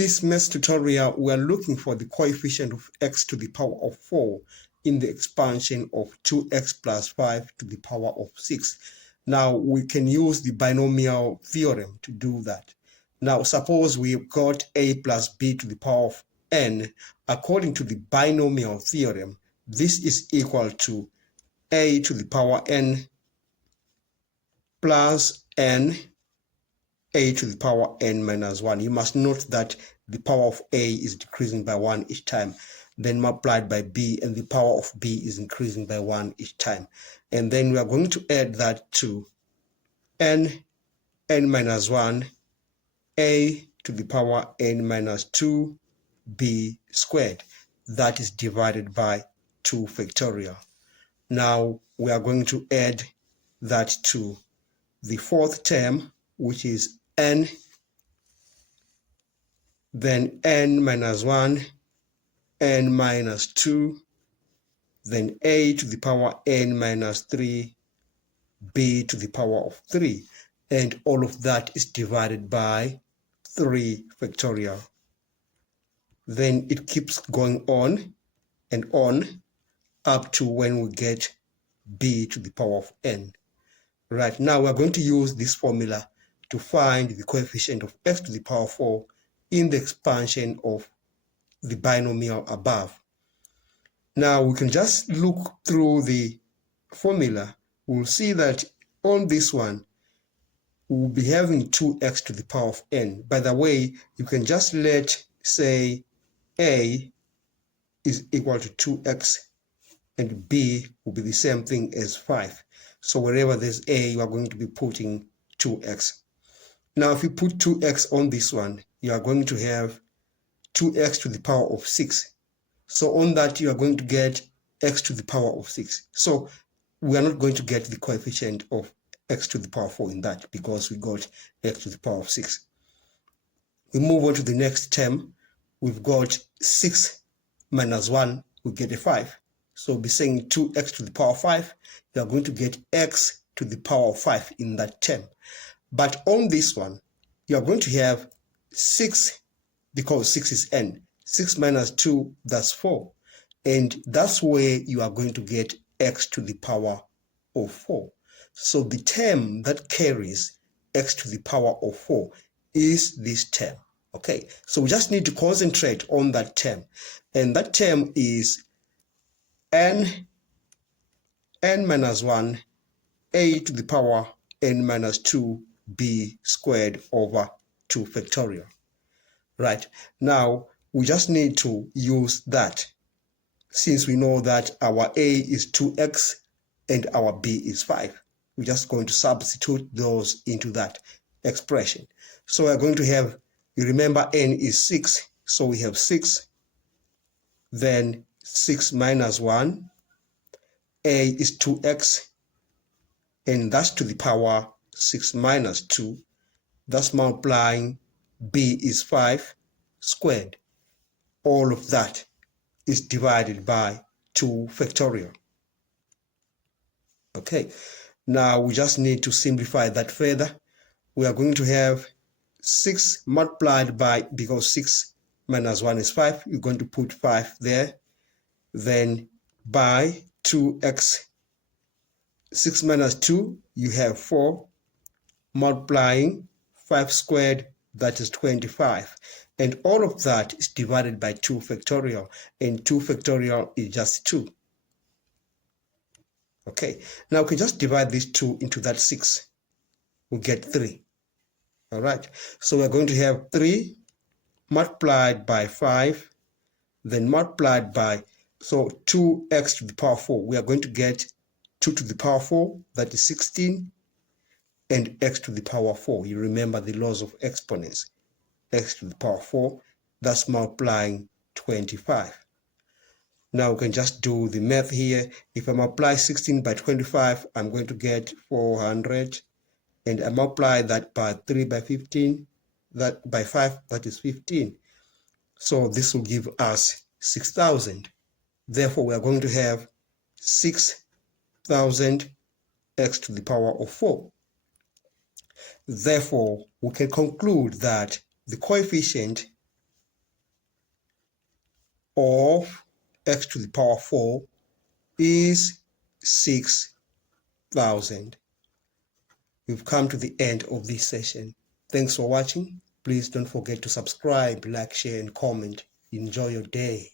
this math tutorial, we are looking for the coefficient of x to the power of 4 in the expansion of 2x plus 5 to the power of 6. Now, we can use the binomial theorem to do that. Now, suppose we've got a plus b to the power of n. According to the binomial theorem, this is equal to a to the power n plus n, a to the power n minus 1. You must note that the power of a is decreasing by 1 each time, then multiplied by b, and the power of b is increasing by 1 each time. And then we are going to add that to n minus 1, a to the power n minus 2, b squared. That is divided by 2 factorial. Now we are going to add that to the fourth term, which is n, then n minus 1, n minus 2, then a to the power n minus 3, b to the power of 3. And all of that is divided by 3 factorial. Then it keeps going on and on up to when we get b to the power of n. Right, now we're going to use this formula to find the coefficient of x to the power 4 in the expansion of the binomial above. Now we can just look through the formula. We'll see that on this one, we'll be having 2x to the power of n. By the way, you can just let, say, a is equal to 2x and b will be the same thing as 5. So wherever there's a, you are going to be putting 2x. Now, if you put 2x on this one, you are going to have 2x to the power of 6. So on that, you are going to get x to the power of 6. So we are not going to get the coefficient of x to the power 4 in that, because we got x to the power of 6. We move on to the next term. We've got 6 minus 1, we get a 5. So we'll be saying 2x to the power 5, you are going to get x to the power of 5 in that term. But on this one, you are going to have 6, because 6 is n. 6 minus 2, that's 4. And that's where you are going to get x to the power of 4. So the term that carries x to the power of 4 is this term. Okay, so we just need to concentrate on that term. And that term is n minus 1, a to the power n minus 2, b squared over 2 factorial. Right, now we just need to use that, since we know that our a is 2x and our b is 5. We're just going to substitute those into that expression. So we're going to have, you remember n is 6, so we have 6, then 6 minus 1, a is 2x, and that's to the power 6 minus 2, that's multiplying b is 5 squared. All of that is divided by 2 factorial. Okay, now we just need to simplify that further. We are going to have 6 multiplied by, because 6 minus 1 is 5, you're going to put 5 there, then by 2x, 6 minus 2, you have 4, multiplying 5 squared, that is 25. And all of that is divided by 2 factorial, and 2 factorial is just 2. Okay, now we can just divide this 2 into that 6. We get 3. All right, so we're going to have 3 multiplied by 5, then multiplied by, so 2x to the power 4. We are going to get 2 to the power 4, that is 16, and x to the power 4. You remember the laws of exponents. X to the power 4, that's multiplying 25. Now we can just do the math here. If I multiply 16 by 25, I'm going to get 400. And I multiply that by 3 by 15, that by 5, that is 15. So this will give us 6,000. Therefore, we are going to have 6,000 x to the power of 4. Therefore, we can conclude that the coefficient of x to the power 4 is 6,000. We've come to the end of this session. Thanks for watching. Please don't forget to subscribe, like, share, and comment. Enjoy your day.